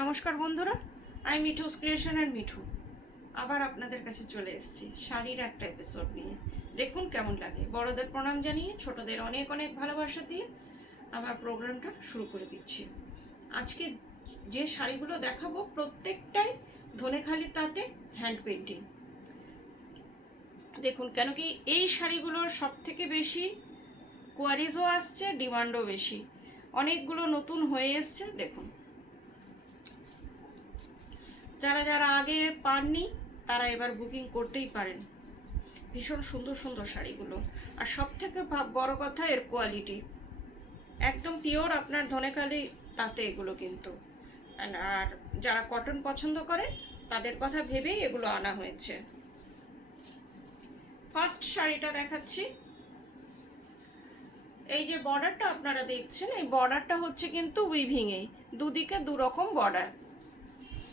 নমস্কার বন্ধুরা, আমি মিঠুস ক্রিয়েশনের মিঠু আবার আপনাদের কাছে চলে এসেছি শাড়ির একটা এপিসোড নিয়ে। দেখুন কেমন লাগে। বড়দের প্রণাম জানিয়ে ছোটদের অনেক অনেক ভালোবাসা দিয়ে আমার প্রোগ্রামটা শুরু করে দিচ্ছি। আজকে যে শাড়িগুলো দেখাবো প্রত্যেকটাই ধনেখালি তাঁতে হ্যান্ড পেন্টিং। দেখুন কেন কি এই শাড়িগুলোর সব থেকে বেশি কোয়ারিজও আসছে, ডিমান্ডও বেশি, অনেকগুলো নতুন হয়ে এসছে। দেখুন, যারা যারা আগে পাননি তারা এবার বুকিং করতেই পারেন। ভীষণ সুন্দর সুন্দর শাড়িগুলো, আর সব থেকে বড় কথা এর কোয়ালিটি একদম পিওর আপনার ধনেখালি তাতে এগুলো কিন্তু। আর যারা কটন পছন্দ করে তাদের কথা ভেবেই এগুলো আনা হয়েছে। ফার্স্ট শাড়িটা দেখাচ্ছি। এই যে বর্ডারটা আপনারা দেখছেন, এই বর্ডারটা হচ্ছে কিন্তু উইভিংয়ে, দুদিকে দু রকম বর্ডার।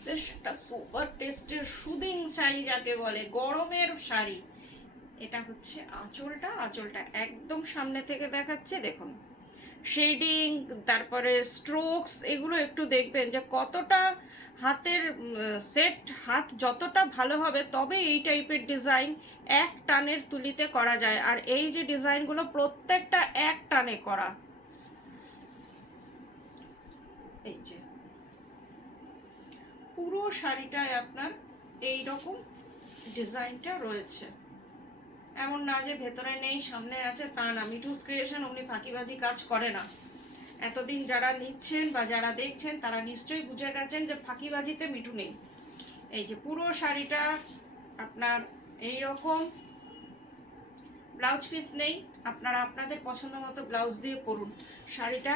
বেশ একটা সুপার টেস্টের সুদিং শাড়ি যাকে বলে, গরমের শাড়ি। এটা হচ্ছে আঁচলটা একদম সামনে থেকে দেখাচ্ছে। দেখুন শেডিং, তারপরে স্ট্রোকস, এগুলো একটু দেখবেন যে কতটা হাতের সেট, হাত যতটা ভালো হবে তবে এই টাইপের ডিজাইন এক টানের তুলিতে করা যায়। আর এই যে ডিজাইনগুলো প্রত্যেকটা এক টানে করা। এই যে পুরো শাড়িটায় আপনার এই রকম ডিজাইনটা রয়েছে। এমন না যে ভেতরে নেই সামনে আছে, তা না। মিঠুস ক্রিয়েশন অমনি ফাঁকিবাজি কাজ করে না। এতদিন যারা নিচ্ছেন বা যারা দেখছেন তারা নিশ্চয়ই বুঝে গেছেন যে ফাঁকিবাজিতে মিঠু নেই। এই যে পুরো শাড়িটা আপনার এই রকম, ব্লাউজ পিস নেই, আপনারা আপনাদের পছন্দ মতো ব্লাউজ দিয়ে পরুন। শাড়িটা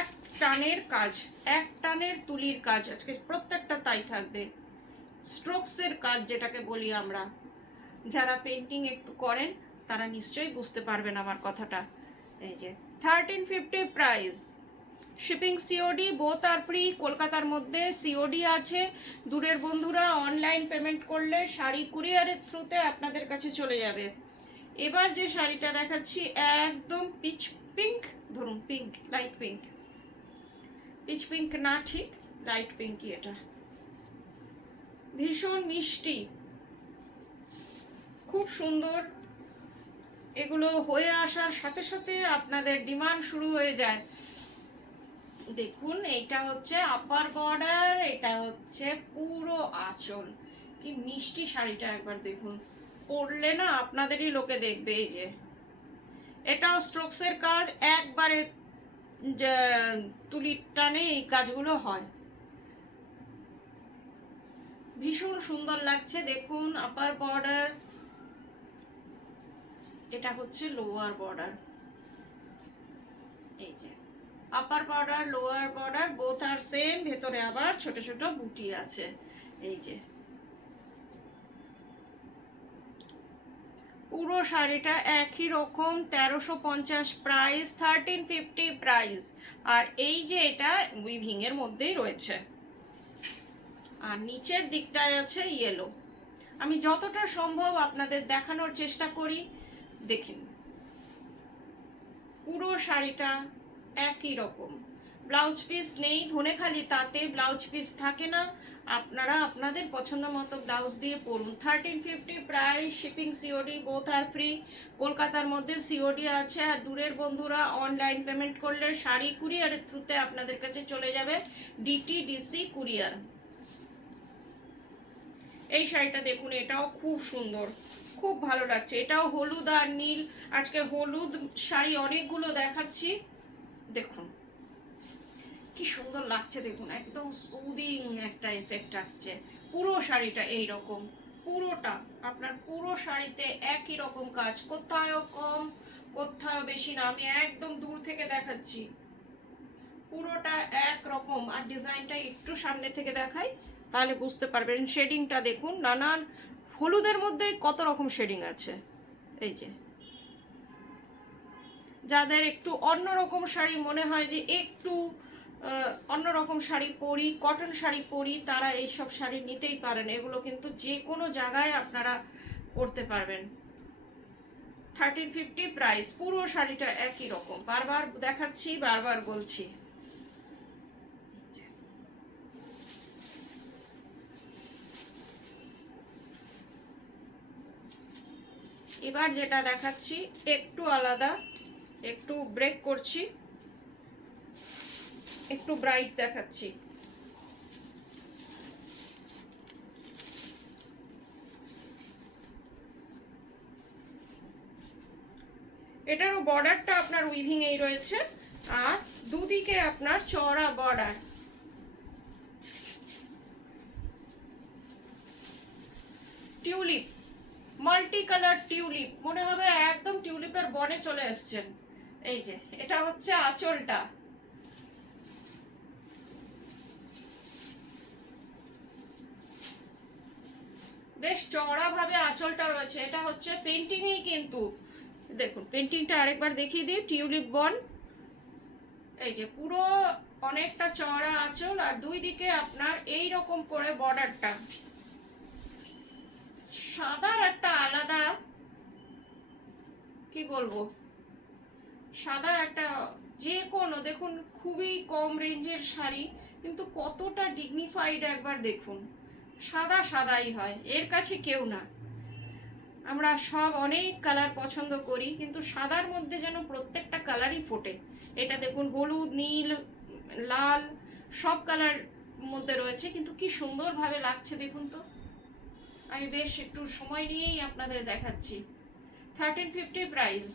এক টানের কাজ, এক টানের তুলির কাজ, আজকে প্রত্যেকটা তাই থাকবে। স্ট্রোকসের কাজ যেটাকে বলি আমরা, যারা পেন্টিং একটু করেন তারা নিশ্চয়ই বুঝতে পারবেন আমার কথাটা। এই যে 1350 price, shipping COD both are free. কলকাতার মধ্যে সিওডি আছে, দূরের বন্ধুরা অনলাইন পেমেন্ট করলে শাড়ি কুরিয়ারের থ্রুতে আপনাদের কাছে চলে যাবে। এবার যে শাড়িটা দেখাচ্ছি একদম পিচ পিঙ্ক, ধরুন pink, light pink, pitch pink না, ঠিক লাইট পিঙ্কই। এটা ভীষণ মিষ্টি, খুব সুন্দর। এগুলো হয়ে আসার সাথে সাথে আপনাদের ডিমান্ড শুরু হয়ে যায়। দেখুন এইটা হচ্ছে আপার বর্ডার, এটা হচ্ছে পুরো আঁচল। কি মিষ্টি শাড়িটা একবার দেখুন, পরলে না আপনাদেরই লোকে দেখবে। এই যে এটাও স্ট্রোকসের কাজ, একবারে তুলির টানে এই কাজগুলো হয়। ভীষণ সুন্দর লাগছে। দেখুন আপার বর্ডার, এটা হচ্ছে লোয়ার বর্ডার। এই যে upper border lower border both are same, ভেতরে আবার ছোট ছোট বুটি আছে। এই যে পুরো শাড়িটা একই রকম, 1350 প্রাইস, 1350 প্রাইস। আর এই যে এটা উইভিং এর মধ্যেই রয়েছে। আর নিচের দিকটায় আছে ইয়েলো। আমি যতটা সম্ভব আপনাদের দেখানোর চেষ্টা করি। দেখুন পুরো শাড়িটা একই রকম, ব্লাউজ পিস নেই। ধনেখালি তাতে ব্লাউজ পিস থাকে না, আপনারা আপনাদের পছন্দ মতো ব্লাউজ দিয়ে পরুন। 1350 price, shipping COD both are free. কলকাতার মধ্যে সিওডি আছে, আর দূরের বন্ধুরা অনলাইন পেমেন্ট করলে শাড়ি কুরিয়ারের থ্রুতে আপনাদের কাছে চলে যাবে, ডিটিডিসি কুরিয়ার। এই শাড়িটা দেখুন, এটাও খুব সুন্দর, খুব ভালো লাগছে। এটাও হলুদ আর নীল, আজকে হলুদ শাড়ি অনেকগুলো দেখাচ্ছি। দেখুন কি সুন্দর লাগছে, দেখুন একদম সুদিং একটা এফেক্ট আসছে। পুরো শাড়িটা এই রকম, পুরোটা আপনার পুরো শাড়িতে একই রকম কাজ, কোথাও কম কোথাও বেশি না। আমি একদম দূর থেকে দেখাচ্ছি, পুরোটা এক রকম। আর ডিজাইনটা একটু সামনে থেকে দেখাই তাহলে বুঝতে পারবেন। শেডিংটা দেখুন, নানান হলুদের মধ্যেই কত রকম শেডিং আছে। এই যে যাদের একটু অন্যরকম শাড়ি মনে হয় যে একটু অন্যরকম শাড়ি পরি, কটন শাড়ি পরি, তারা এইসব শাড়ি নিতেই পারেন। এগুলো কিন্তু যে কোনো জায়গায় আপনারা পরতে পারবেন। 1350 প্রাইস, পুরো শাড়িটা একই রকম। বারবার দেখাচ্ছি, বারবার বলছি। এবার যেটা দেখাচ্ছি একটু আলাদা, একটু ব্রেক করছি, একটু ব্রাইট দেখাচ্ছি। এটারও বর্ডারটা আপনার উইভিং এই রয়েছে, আর দুদিকে আপনার চওড়া border. Tulip, multi colour tulip, মনে হবে একদম টিউলিপের বনে চলে এসছেন। এই যে এটা হচ্ছে আঁচলটা। বেশ চওড়া ভাবে আঁচলটা রয়েছে। এটা হচ্ছে পেন্টিংই, কিন্তু দেখুন পেন্টিংটা আরেকবার দেখিয়ে দিই। টিউলিপ বন, এই যে পুরো অনেকটা চওড়া আঁচল, আর দুই দিকে আপনার এই রকম করে বর্ডারটা। সাদার একটা আলাদা, কি বলবো, সাদা একটা, যে কোনো দেখুন খুবই কম রেঞ্জের শাড়ি কিন্তু কতটা ডিগনিফাইড একবার দেখুন। সাদা সাদাই হয়, এর কাছে কেউ না। আমরা সব অনেক কালার পছন্দ করি, কিন্তু সাদার মধ্যে যেন প্রত্যেকটা কালারই ফোটে। এটা দেখুন হলুদ, নীল, লাল সব কালার মধ্যে রয়েছে, কিন্তু কি সুন্দরভাবে লাগছে দেখুন তো। আমি বেশ একটু সময় নিয়েই আপনাদের দেখাচ্ছি। 1350 প্রাইস।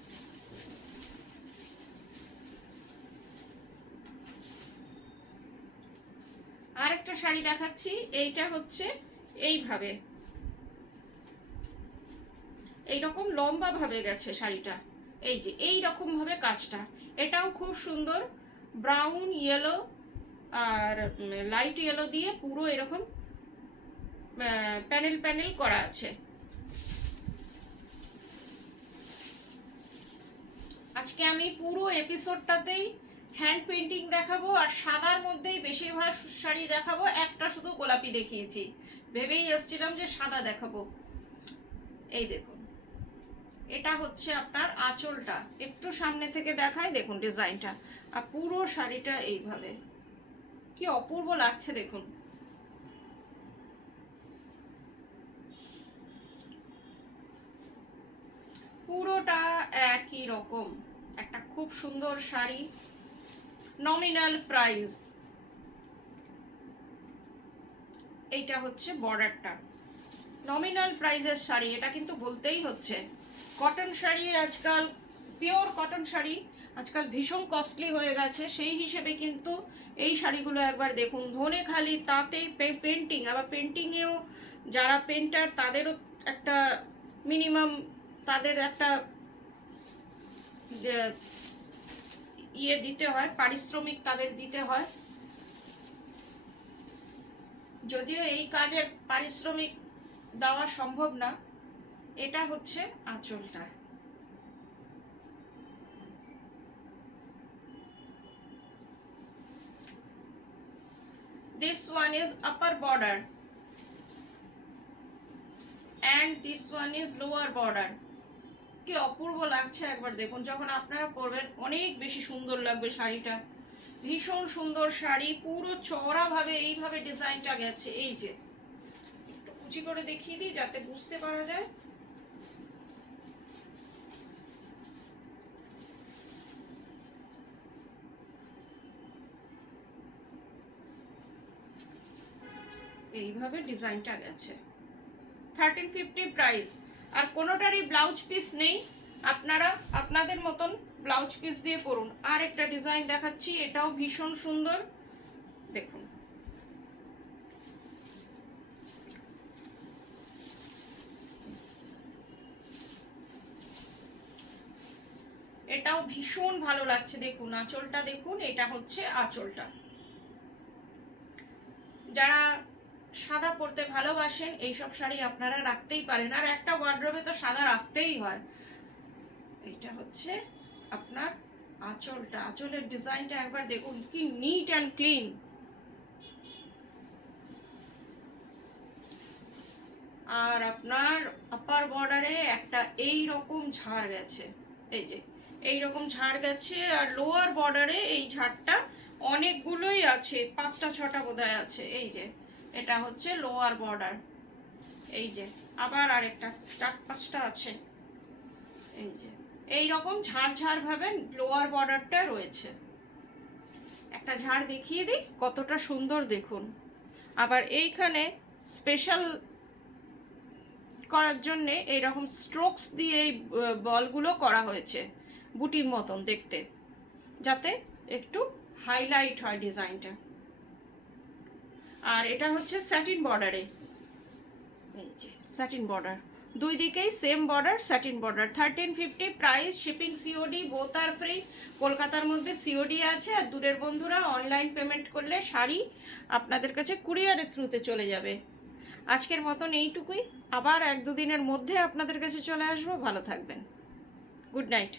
আরেকটা শাড়ি দেখাচ্ছি, এইটা হচ্ছে এইভাবে, এইরকম লম্বা ভাবে গেছে শাড়িটা। এই যে এই রকম ভাবে কাজটা, এটাও খুব সুন্দর। ব্রাউন, ইয়েলো আর লাইট ইয়েলো দিয়ে পুরো এরকম প্যানেল প্যানেল করা আছে। আজকে আমি পুরো এপিসোডটাতেই হ্যান্ড পেন্টিং দেখাবো, আর সাদার মধ্যেই বেশিরভাগ শাড়ি দেখাবো। একটা শুধু গোলাপি দেখিয়েছি, ভেবেই এসেছিলাম যে সাদা দেখাবো। এই দেখুন, এটা হচ্ছে আপনার আঁচলটা, একটু সামনে থেকে দেখায় দেখুন ডিজাইনটা, আর পুরো শাড়িটা এইভাবে কি অপূর্ব লাগছে দেখুন। পুরোটা একই রকম একটা খুব সুন্দর শাড়ি। Nominal price. এইটা হচ্ছে বর্ডারটা, নমিনাল প্রাইসের শাড়ি, এটা কিন্তু বলতেই হচ্ছে। কটন শাড়ি আজকাল, পিওর কটন শাড়ি আজকাল ভীষণ কস্টলি হয়ে গেছে, সেই হিসেবে কিন্তু এই শাড়িগুলো একবার দেখুন। ধনেখালি, তাতেই পেন্টিং, আবার পেন্টিংয়েও যারা পেন্টার তাদেরও একটা মিনিমাম, তাদের একটা ইয়ে দিতে হয়, পারিশ্রমিক তাদের দিতে হয়। যদিও এই কাজের পারিশ্রমিক দেওয়া সম্ভব না। এটা হচ্ছে আঁচলটা। This one is upper border and this one is lower border. কি অপূর্ব লাগছে একবার দেখুন, যখন আপনারা পরবেন অনেক বেশি সুন্দর লাগবে শাড়িটা। ভীষণ সুন্দর শাড়ি, পুরো চওড়া ভাবে এইভাবে ডিজাইনটা গেছে। এই যে একটু উঁচু করে দেখিয়ে দিই যাতে বুঝতে পারা যায়। এইভাবে ডিজাইনটা গেছে। 1350 প্রাইস। আর কোনোটারই ব্লাউজ পিস নেই, আপনারা আপনাদের মতন ব্লাউজ পিস দিয়ে পরুন। আর একটা ডিজাইন দেখাচ্ছি, এটাও ভীষণ সুন্দর দেখুন। এটাও ভীষণ ভালো লাগছে দেখুন, আঁচলটা দেখুন, এটা হচ্ছে আঁচলটা। যারা সাদা পরতে ভালোবাসেন এইসব শাড়ি আপনারা রাখতেই পারেন, আর একটা ওয়ার্ড্রোবে তো সাদা রাখতেই হয়। এইটা হচ্ছে আপনার আঁচলটা, আঁচলের ডিজাইনটা একবার দেখুন, কি নিট অ্যান্ড ক্লিন। আর আপনার আপার বর্ডারে একটা এই রকম ঝাড় গেছে, এই যে এই রকম ঝাড় গেছে। আর লোয়ার বর্ডারে এই ঝাড়টা অনেকগুলোই আছে, 5টা 6টা বোধহয় আছে। এই যে এটা হচ্ছে লোয়ার বর্ডার, এই যে আবার আরেকটা 4 5টা আছে। এই যে এই রকম ঝাড় ঝাড় ভাবে লোয়ার বর্ডারটা রয়েছে। একটা ঝাড় দেখিয়ে দিই কতটা সুন্দর দেখুন। আবার এইখানে স্পেশাল করার জন্যে এইরকম স্ট্রোকস দিয়ে এই বলগুলো করা হয়েছে বুটির মতন দেখতে, যাতে একটু হাইলাইট হয় ডিজাইনটা। আর এটা হচ্ছে স্যাটিন বর্ডারে, এই যে স্যাটিন বর্ডার, দুই দিকেই same border, satin border. 1350 price, shipping COD, both are free. কলকাতার মধ্যে সিওডি আছে, আর দূরের বন্ধুরা অনলাইন পেমেন্ট করলে শাড়ি আপনাদের কাছে কুরিয়ারের থ্রুতে চলে যাবে। আজকের মতন এইটুকুই, আবার 1-2 দিনের মধ্যে আপনাদের কাছে চলে আসবো। ভালো থাকবেন, গুড নাইট।